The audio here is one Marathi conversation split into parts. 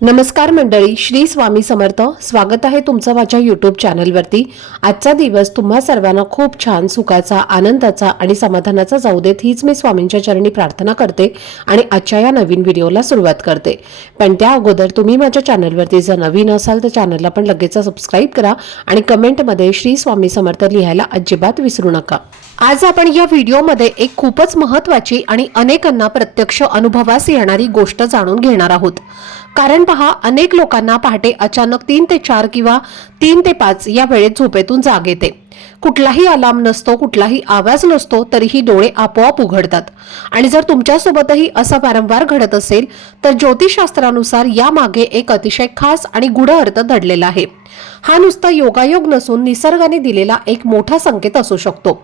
नमस्कार मंडळी श्री स्वामी समर्थ. स्वागत आहे तुमचं माझ्या यूट्यूब चॅनलवरती आजचा दिवस तुम्हा सर्वांना खूप छान सुखाचा आनंदाचा आणि समाधानाचा जाऊ देत हीच मी स्वामींच्या चरणी प्रार्थना करते आणि आजच्या या नवीन व्हिडिओला सुरुवात करते. पण त्या अगोदर तुम्ही माझ्या चॅनलवरती जर नवीन असाल तर चॅनलला पण लगेच सबस्क्राईब करा आणि कमेंटमध्ये श्री स्वामी समर्थ लिहायला अजिबात विसरू नका. आज आपण या व्हिडिओमध्ये एक खूपच महत्वाची आणि अनेकांना प्रत्यक्ष अनुभवास येणारी गोष्ट जाणून घेणार आहोत. कारण पहा अनेक लोकांना पहाटे अचानक तीन ते चार किंवा तीन ते पाच या वेळेत झोपेतून जाग येते. कुठलाही अलाम नसतो कुठलाही आवाज नसतो तरीही डोळे आपोआप उघडतात. आणि जर तुमच्यासोबतही असं वारंवार घडत असेल तर ज्योतिषशास्त्रानुसार यामागे एक अतिशय खास आणि गुढ अर्थ दडलेला आहे. हा नुसता योगायोग नसून निसर्गाने दिलेला एक मोठा संकेत असू शकतो.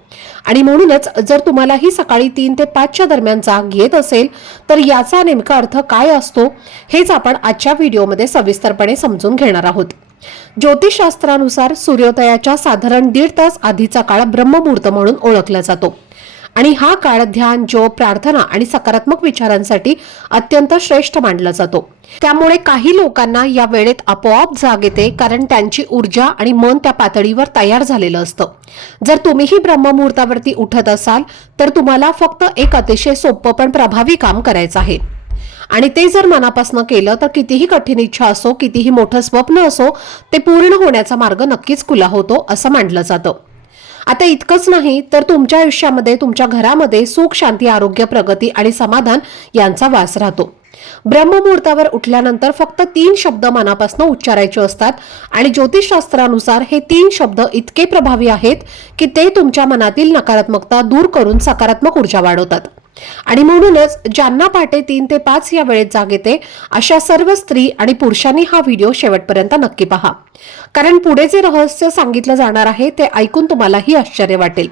आणि म्हणूनच जर तुम्हालाही सकाळी तीन ते पाचच्या दरम्यान जाग घेत असेल तर याचा नेमका अर्थ काय असतो हेच आपण आजच्या व्हिडिओमध्ये सविस्तरपणे समजून घेणार आहोत. ज्योतिषशास्त्रानुसार सूर्योदयाच्या साधारण दीड तास आधीचा काळ ब्रह्ममुहूर्त म्हणून ओळखला जातो. आणि हा काळ ध्यान जोप प्रार्थना आणि सकारात्मक विचारांसाठी अत्यंत श्रेष्ठ मानला जातो. त्यामुळे काही लोकांना या वेळेत आपोआप जाग येते कारण त्यांची ऊर्जा आणि मन त्या पातळीवर तयार झालेलं असतं. जर तुम्हीही ब्रह्ममुहूर्तावरती उठत असाल तर तुम्हाला फक्त एक अतिशय सोपं पण प्रभावी काम करायचं आहे. आणि ते जर मनापासून केलं तर कितीही कठीण इच्छा असो कितीही मोठं स्वप्न असो ते पूर्ण होण्याचा मार्ग नक्कीच खुला होतो असं मानलं जातं. आता इतकंच नाही तर तुमच्या आयुष्यामध्ये तुमच्या घरामध्ये सुख शांती आरोग्य प्रगती आणि समाधान यांचा वास राहतो. ब्रह्ममुहूर्तावर उठल्यानंतर फक्त तीन शब्द मनापासून उच्चारायचे असतात आणि ज्योतिषशास्त्रानुसार हे तीन शब्द इतके प्रभावी आहेत की ते तुमच्या मनातील नकारात्मकता दूर करून सकारात्मक ऊर्जा वाढवतात. आणि म्हणूनच ज्यांना पहाटे तीन ते पाच या वेळेत जाग येते अशा सर्व स्त्री आणि पुरुषांनी हा व्हिडिओ शेवटपर्यंत नक्की पहा. कारण पुढे जे रहस्य सांगितलं जाणार आहे ते ऐकून तुम्हालाही आश्चर्य वाटेल.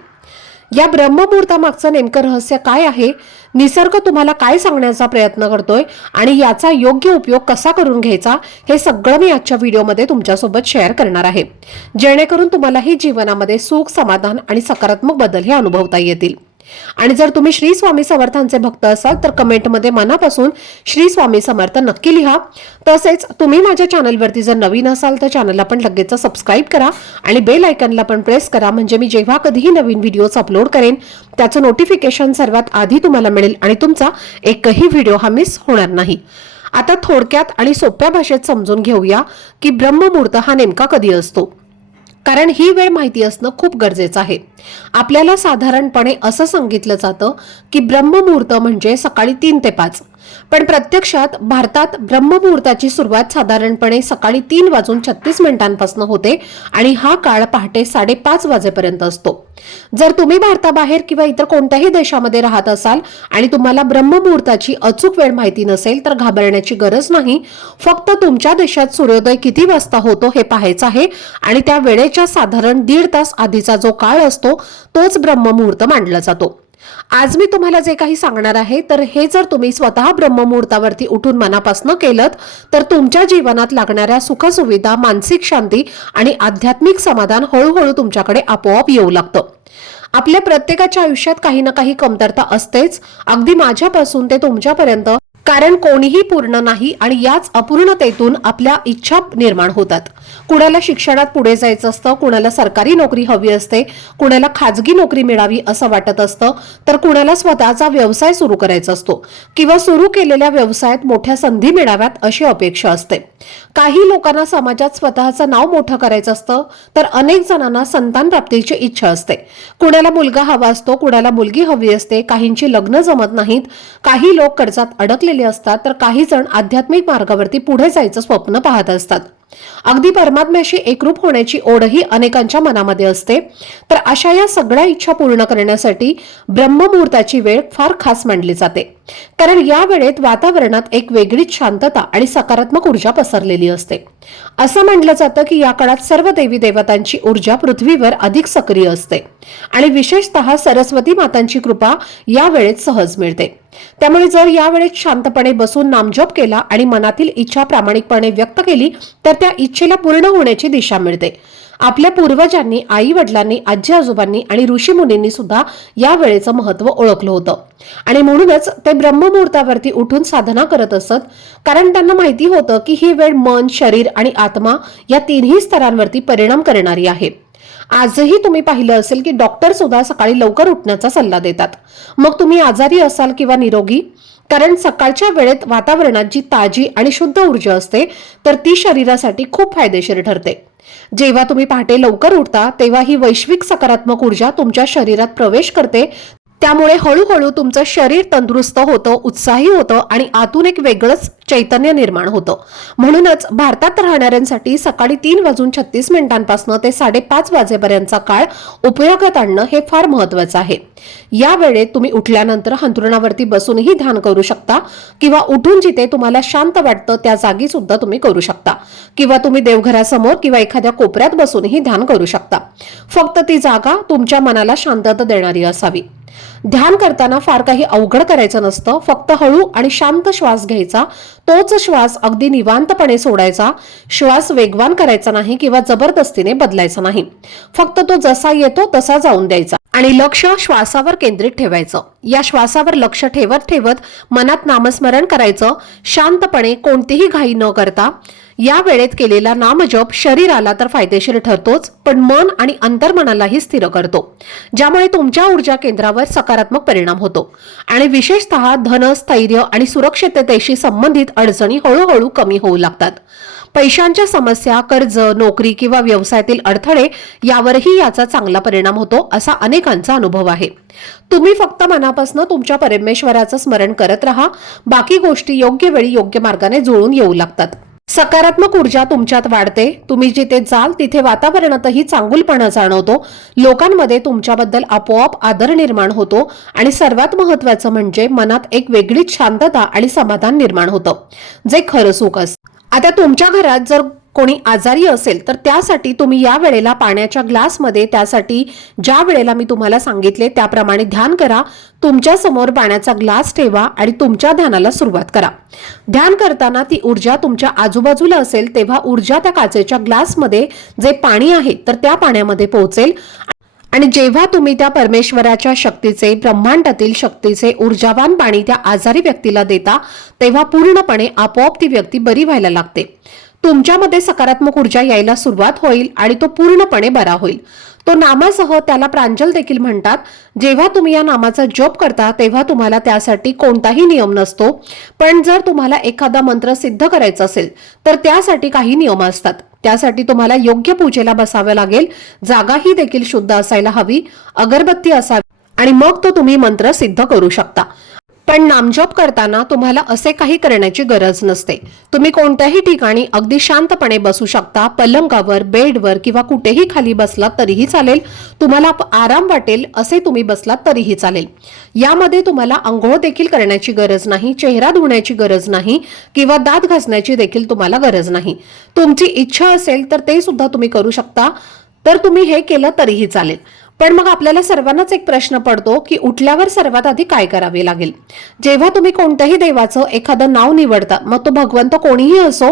या ब्रह्ममुहूर्तामागचं नेमकं रहस्य काय आहे? निसर्ग तुम्हाला काय सांगण्याचा प्रयत्न करतोय? आणि याचा योग्य उपयोग कसा करून घ्यायचा? हे सगळं मी आजच्या व्हिडिओमध्ये तुमच्यासोबत शेअर करणार आहे. जेणेकरून तुम्हालाही जीवनामध्ये सुख समाधान आणि सकारात्मक बदल हे अनुभवता येतील. आणि जर तुम्ही श्री स्वामी समर्थांचे भक्त असाल तर कमेंटमध्ये मनापासून श्री स्वामी समर्थ नक्की लिहा. तसेच तुम्ही माझ्या चॅनलवरती जर नवीन असाल तर चॅनलला पण लगेच सबस्क्राईब करा आणि बेल आयकनला पण प्रेस करा. म्हणजे मी जेव्हा कधीही नवीन व्हिडिओज अपलोड करेन त्याचं नोटिफिकेशन सर्वात आधी तुम्हाला मिळेल आणि तुमचा एकही व्हिडिओ हा मिस होणार नाही. आता थोडक्यात आणि सोप्या भाषेत समजून घेऊया की ब्रह्ममुहूर्त हा नेमका कधी असतो. कारण ही वेळ माहिती असणं खूप गरजेचं आहे. आपल्याला साधारणपणे असं सांगितलं जातं की ब्रह्ममुहूर्त म्हणजे सकाळी तीन ते पाच. पण प्रत्यक्षात भारतात ब्रह्ममुहूर्ताची सुरुवात साधारणपणे सकाळी तीन वाजून छत्तीस मिनिटांपासून होते आणि हा काळ पहाटे साडेपाच वाजेपर्यंत असतो. जर तुम्ही भारताबाहेर किंवा इतर कोणत्याही देशामध्ये राहत असाल आणि तुम्हाला ब्रह्ममुहूर्ताची अचूक वेळ माहिती नसेल तर घाबरण्याची गरज नाही. फक्त तुमच्या देशात सूर्योदय किती वाजता होतो हे पाहायचं आहे आणि त्या वेळेच्या साधारण दीड तास आधीचा जो काळ असतो तोच ब्रह्ममुहूर्त मानला जातो. आज मी तुम्हाला जे काही सांगणार आहे तर हे जर तुम्ही स्वतः ब्रह्ममुहूर्तावरती उठून मनापासून केलं तर तुमच्या जीवनात लागणाऱ्या सुखसुविधा मानसिक शांती आणि आध्यात्मिक समाधान हळूहळू तुमच्याकडे आपोआप येऊ लागतं. आपल्या प्रत्येकाच्या आयुष्यात काही ना काही कमतरता असतेच. अगदी माझ्यापासून ते तुमच्यापर्यंत कारण कोणीही पूर्ण नाही आणि याच अपूर्णतेतून आपल्या इच्छा निर्माण होतात. कुणाला शिक्षणात पुढे जायचं असतं कुणाला सरकारी नोकरी हवी असते कुणाला खाजगी नोकरी मिळावी असं वाटत असतं तर कुणाला स्वतःचा व्यवसाय सुरू करायचा असतो किंवा सुरू केलेल्या व्यवसायात मोठ्या संधी मिळाव्यात अशी अपेक्षा असते. काही लोकांना समाजात स्वतःचं नाव मोठं करायचं असतं तर अनेक जणांना संतान प्राप्तीची इच्छा असते. कुणाला मुलगा हवा असतो कुणाला मुलगी हवी असते काहींची लग्न जमत नाहीत काही लोक कर्जात अडकलेले असतात तर काही जण आध्यात्मिक मार्गावरती पुढे जायचं स्वप्न पाहत असतात. अगदी परमात्म्याशी एकरूप होण्याची ओढही अनेकांच्या मनामध्ये असते. तर अशा या सगळ्या इच्छा पूर्ण करण्यासाठी ब्रह्ममुहूर्ताची वेळ फार खास मानली जाते. कारण या वेळेत वातावरणात एक वेगळीच शांतता आणि सकारात्मक ऊर्जा पसरलेली असते. असं म्हटलं जातं की या काळात सर्व देवी देवतांची ऊर्जा पृथ्वीवर अधिक सक्रिय असते. आणि विशेषतः सरस्वती मातांची कृपा या वेळेत सहज मिळते. त्यामुळे जर यावेळेस शांतपणे बसून नामजप केला आणि मनातील इच्छा प्रामाणिकपणे व्यक्त केली तर त्या इच्छेला पूर्ण होण्याची दिशा मिळते. आपल्या पूर्वजांनी आई वडिलांनी आजी आजोबांनी आणि ऋषी मुनींनी सुद्धा या वेळेचं महत्त्व ओळखलं होतं. आणि म्हणूनच ते ब्रह्ममुहूर्तावरती उठून साधना करत असत कारण त्यांना माहिती होतं की ही वेळ मन शरीर आणि आत्मा या तिन्ही स्तरांवरती परिणाम करणारी आहे. आजही तुम्ही पाहिलं असेल की डॉक्टर सुद्धा सकाळी लवकर उठण्याचा सल्ला देतात. मग तुम्ही आजारी असाल किंवा निरोगी कारण सकाळच्या वेळेत वातावरणात जी ताजी आणि शुद्ध ऊर्जा असते तर ती शरीरासाठी खूप फायदेशीर ठरते. जेव्हा तुम्ही पहाटे लवकर उठता तेव्हा ही वैश्विक सकारात्मक ऊर्जा तुमच्या शरीरात प्रवेश करते त्यामुळे हळूहळू तुमचं शरीर तंदुरुस्त होतं उत्साही होतं आणि आतून एक वेगळंच चैतन्य निर्माण होतं. म्हणूनच भारतात राहणाऱ्यांसाठी सकाळी तीन वाजून छत्तीस मिनिटांपासून ते साडेपाच वाजेपर्यंतचा काळ उपयोगात आणणं हे फार महत्वाचं आहे. या वेळेत तुम्ही उठल्यानंतर हंतरुणावरती बसूनही ध्यान करू शकता किंवा उठून जिथे तुम्हाला शांत वाटतं त्या जागी सुद्धा तुम्ही करू शकता किंवा तुम्ही देवघरासमोर किंवा एखाद्या कोपऱ्यात बसूनही ध्यान करू शकता. फक्त ती जागा तुमच्या मनाला शांतता देणारी असावी. ध्यान करताना फार काही अवघड करायचं नसतं. फक्त हळू आणि शांत श्वास घ्यायचा. तोच श्वास अगदी निवांतपणे सोडायचा. श्वास वेगवान करायचा नाही किंवा जबरदस्तीने बदलायचा नाही. फक्त तो जसा येतो तसा जाऊन द्यायचा. आणि लक्ष श्वासावर केंद्रित ठेवायचं. या श्वासावर लक्ष ठेवत ठेवत मनात नामस्मरण करायचं. शांतपणे कोणतीही घाई न करता. या वेळेत केलेला नामजप शरीराला तर फायदेशीर ठरतोच पण मन आणि अंतर्मनालाही स्थिर करतो. ज्यामुळे तुमच्या ऊर्जा केंद्रावर सकारात्मक परिणाम होतो. आणि विशेषतः धन स्थैर्य आणि सुरक्षिततेशी संबंधित अडचणी हळूहळू कमी होऊ लागतात. पैशांच्या समस्या कर्ज नोकरी किंवा व्यवसायातील अडथळे यावरही याचा चांगला परिणाम होतो असा अनेकांचा अनुभव आहे. तुम्ही फक्त मनापासून तुमच्या परमेश्वराचं स्मरण करत राहा. बाकी गोष्टी योग्य वेळी योग्य मार्गाने जुळून येऊ लागतात. सकारात्मक ऊर्जा तुमच्यात वाढते. तुम्ही जिथे जाल तिथे वातावरणातही चांगुलपणा जाणवतो. लोकांमध्ये तुमच्याबद्दल आपोआप आदर निर्माण होतो आणि सर्वात महत्वाचं म्हणजे मनात एक वेगळीच शांतता आणि समाधान निर्माण होतं. जे खरं सुख असतं. आता तुमच्या घरात जर कोणी आजारी असेल तर त्यासाठी तुम्ही या वेळेला पाण्याच्या ग्लासमध्ये त्यासाठी ज्या वेळेला मी तुम्हाला सांगितले त्याप्रमाणे ध्यान करा. तुमच्यासमोर पाण्याचा ग्लास ठेवा आणि तुमच्या ध्यानाला सुरुवात करा. ध्यान करताना ती ऊर्जा तुमच्या आजूबाजूला असेल तेव्हा ऊर्जा त्या काचेच्या ग्लासमध्ये जे पाणी आहे तर त्या पाण्यामध्ये पोहोचेल. आणि जेव्हा तुम्ही त्या परमेश्वराच्या शक्तीचे ब्रह्मांडातील शक्तीचे ऊर्जावान पाणी त्या आजारी व्यक्तीला देता तेव्हा पूर्णपणे आपोआप ती व्यक्ती बरी व्हायला लागते. तुमच्यामध्ये सकारात्मक ऊर्जा यायला सुरुवात होईल आणि तो पूर्णपणे बरा होईल. तो नामासह त्याला प्रांजल देखील म्हणतात जेव्हा तुम्ही या नामाचा जप करता तेव्हा तुम्हाला त्यासाठी कोणताही नियम नसतो. पण जर तुम्हाला एखादा मंत्र सिद्ध करायचा असेल तर त्यासाठी काही नियम असतात. त्यासाठी तुम्हाला योग्य पूजेला बसावं लागेल. जागा ही देखील शुद्ध असायला हवी. अगरबत्ती असावी. आणि मग तो तुम्ही मंत्र सिद्ध करू शकता. पण नामजप करताना तुम्हाला असे काही करण्याची गरज नसते. तुम्ही कोणत्याही ठिकाणी अगदी शांतपणे बसू शकता पलंगावर बेडवर किंवा कुठेही खाली बसलात तरीही चालेल. तुम्हाला आराम वाटेल असे तुम्ही बसलात तरीही चालेल. यामध्ये तुम्हाला आंघोळ देखील करण्याची गरज नाही चेहरा धुण्याची गरज नाही किंवा दात घासण्याची देखील तुम्हाला गरज नाही. तुमची इच्छा असेल तर ते सुद्धा तुम्ही करू शकता. तर तुम्ही हे केलं तरीही चालेल. पण मग आपल्याला सर्वांनाच एक प्रश्न पडतो की उठल्यावर सर्वात आधी काय करावे लागेल? जेव्हा तुम्ही कोणत्याही देवाचं एखादं नाव निवडता मग तो भगवंत कोणीही असो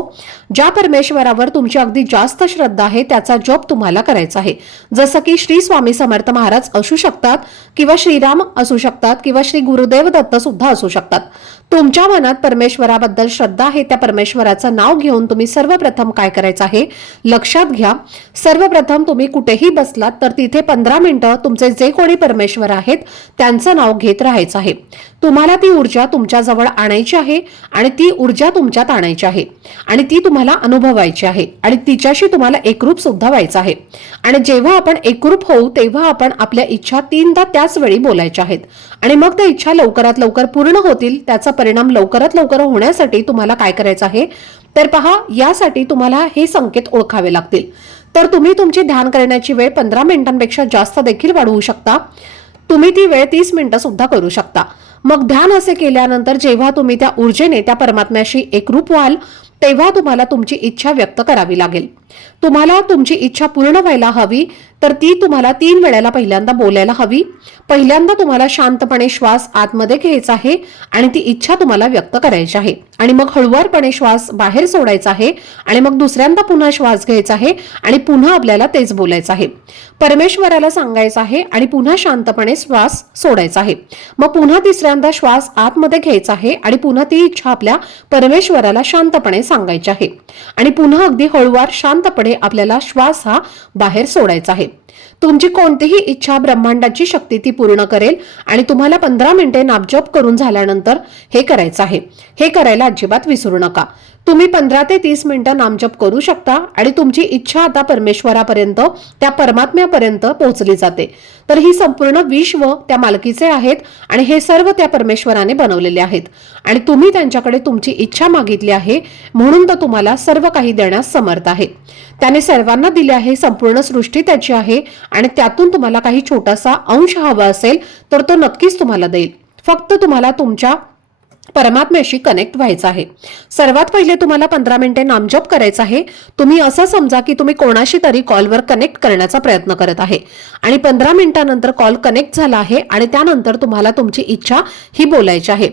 ज्या परमेश्वरावर तुमची अगदी जास्त श्रद्धा आहे त्याचा जप तुम्हाला करायचा आहे. जसं की श्री स्वामी समर्थ महाराज असू शकतात किंवा श्रीराम असू शकतात किंवा श्री गुरुदेव दत्त सुद्धा असू शकतात. तुमच्या मनात परमेश्वराबद्दल श्रद्धा आहे त्या परमेश्वराचं नाव घेऊन तुम्ही सर्वप्रथम काय करायचं आहे? लक्षात घ्या. सर्वप्रथम तुम्ही कुठेही बसलात तर तिथे पंधरा मिनिटं तुमचे जे कोणी परमेश्वर आहेत त्यांचं नाव घेत राहायचं आहे. तुम्हाला ती ऊर्जा तुमच्या जवळ आणायची आहे आणि ती ऊर्जा तुमच्यात आणायची आहे. आणि ती तुम्हाला अनुभवायची आहे. आणि तिच्याशी तुम्हाला एकरूप सुद्धा व्हायचं आहे. आणि जेव्हा आपण एकरूप होऊ तेव्हा आपण आपल्या इच्छा तीनदा त्याच वेळी बोलायच्या आहेत. आणि मग त्या इच्छा लवकरात लवकर पूर्ण होतील त्याचा परिणाम लवकरात लवकर होण्यासाठी तुम्हाला काय करायचं आहे? तर पहा यासाठी तुम्हाला हे संकेत ओळखावे लागतील. तर तुम्ही तुमची ध्यान करण्याची वेळ पंधरा मिनिटांपेक्षा जास्त देखील वाढवू शकता. तुम्ही ती वेळ तीस मिनिटं सुद्धा करू शकता. मग ध्यान असे केल्यानंतर जेव्हा तुम्ही त्या ऊर्जेने त्या परमात्म्याशी एकरूप व्हाल तेव्हा तुम्हाला तुमची इच्छा व्यक्त करावी लागेल. तुम्हाला तुमची इच्छा पूर्ण व्हायला हवी तर ती तुम्हाला तीन वेळेला पहिल्यांदा बोलायला हवी. पहिल्यांदा तुम्हाला शांतपणे श्वास आतमध्ये घ्यायचा आहे आणि ती इच्छा तुम्हाला व्यक्त करायची आहे. आणि मग हळुवारपणे श्वास बाहेर सोडायचा आहे आणि मग दुसऱ्यांदा पुन्हा श्वास घ्यायचा आहे आणि पुन्हा आपल्याला तेच बोलायचं आहे. परमेश्वराला सांगायचं आहे आणि पुन्हा शांतपणे श्वास सोडायचा आहे. मग पुन्हा तिसऱ्यांदा श्वास आतमध्ये घ्यायचा आहे आणि पुन्हा ती इच्छा आपल्या परमेश्वराला शांतपणे सांगायचे आहे. आणि पुन्हा अगदी हळुवार शांतपणे आपल्याला श्वास हा बाहेर सोडायचा आहे. तुमची कोणतीही इच्छा ब्रह्मांडाची शक्ती ती पूर्ण करेल आणि तुम्हाला पंधरा मिनिटे नापजप करून झाल्यानंतर हे करायचं आहे. हे करायला अजिबात विसरू नका. तुम्ही पंधरा ते तीस मिनिटं नामजप करू शकता आणि तुमची इच्छा आता परमेश्वरापर्यंत त्या परमात्म्यापर्यंत पोहोचली जाते. तर ही संपूर्ण विश्व त्या मालकीचे आहेत आणि हे सर्व त्या परमेश्वराने बनवलेले आहेत. आणि तुम्ही त्यांच्याकडे तुमची इच्छा मागितली आहे म्हणून तर तुम्हाला सर्व काही देण्यास समर्थ आहे. त्याने सर्वांना दिले आहे संपूर्ण सृष्टी त्याची आहे आणि त्यातून तुम्हाला काही छोटासा अंश हवा असेल तर तो नक्कीच तुम्हाला देईल. फक्त तुम्हाला तुमच्या परमात्म्याशी कनेक्ट व्हायचं आहे. सर्वात पहिले तुम्हाला पंधरा मिनिटे नामजप करायचं आहे. तुम्ही असं समजा की तुम्ही कोणाशी तरी कॉलवर कनेक्ट करण्याचा प्रयत्न करत आहे. आणि पंधरा मिनिटानंतर कॉल कनेक्ट झाला आहे आणि त्यानंतर तुम्हाला तुमची इच्छा ही बोलायची आहे.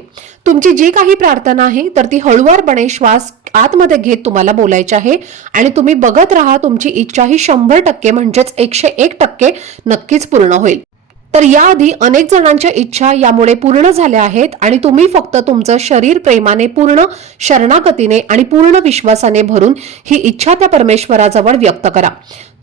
तुमची जी काही प्रार्थना आहे तर ती हळुवारपणे श्वास आतमध्ये घेत तुम्हाला बोलायची आहे. आणि तुम्ही बघत राहा तुमची इच्छा ही शंभर टक्के म्हणजेच एकशे एक टक्के नक्कीच पूर्ण होईल. तर याआधी अनेक जणांच्या इच्छा यामुळे पूर्ण झाल्या आहेत आणि तुम्ही फक्त तुमचं शरीर प्रेमाने पूर्ण शरणागतीने आणि पूर्ण विश्वासाने भरून ही इच्छा त्या परमेश्वराजवळ व्यक्त करा.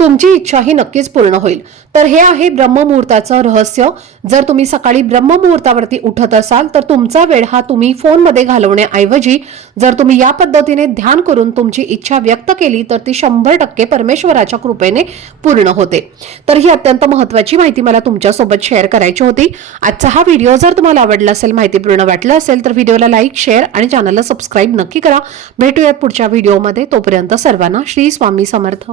तुमची इच्छा ही नक्कीच पूर्ण होईल. तर हे आहे ब्रह्ममुहूर्ताचं रहस्य. जर तुम्ही सकाळी ब्रह्ममुहूर्तावरती उठत असाल तर तुमचा वेळ हा तुम्ही फोनमध्ये घालवण्याऐवजी जर तुम्ही या पद्धतीने ध्यान करून तुमची इच्छा व्यक्त केली तर ती शंभर टक्के परमेश्वराच्या कृपेने पूर्ण होते. तर ही अत्यंत महत्वाची माहिती मला तुमच्यासोबत शेअर करायची होती. आजचा हा व्हिडिओ जर तुम्हाला आवडला असेल माहितीपूर्ण वाटलं असेल तर व्हिडिओला लाईक शेअर आणि चॅनलला सबस्क्राईब नक्की करा. भेटूया पुढच्या व्हिडिओमध्ये तोपर्यंत सर्वांना श्री स्वामी समर्थ.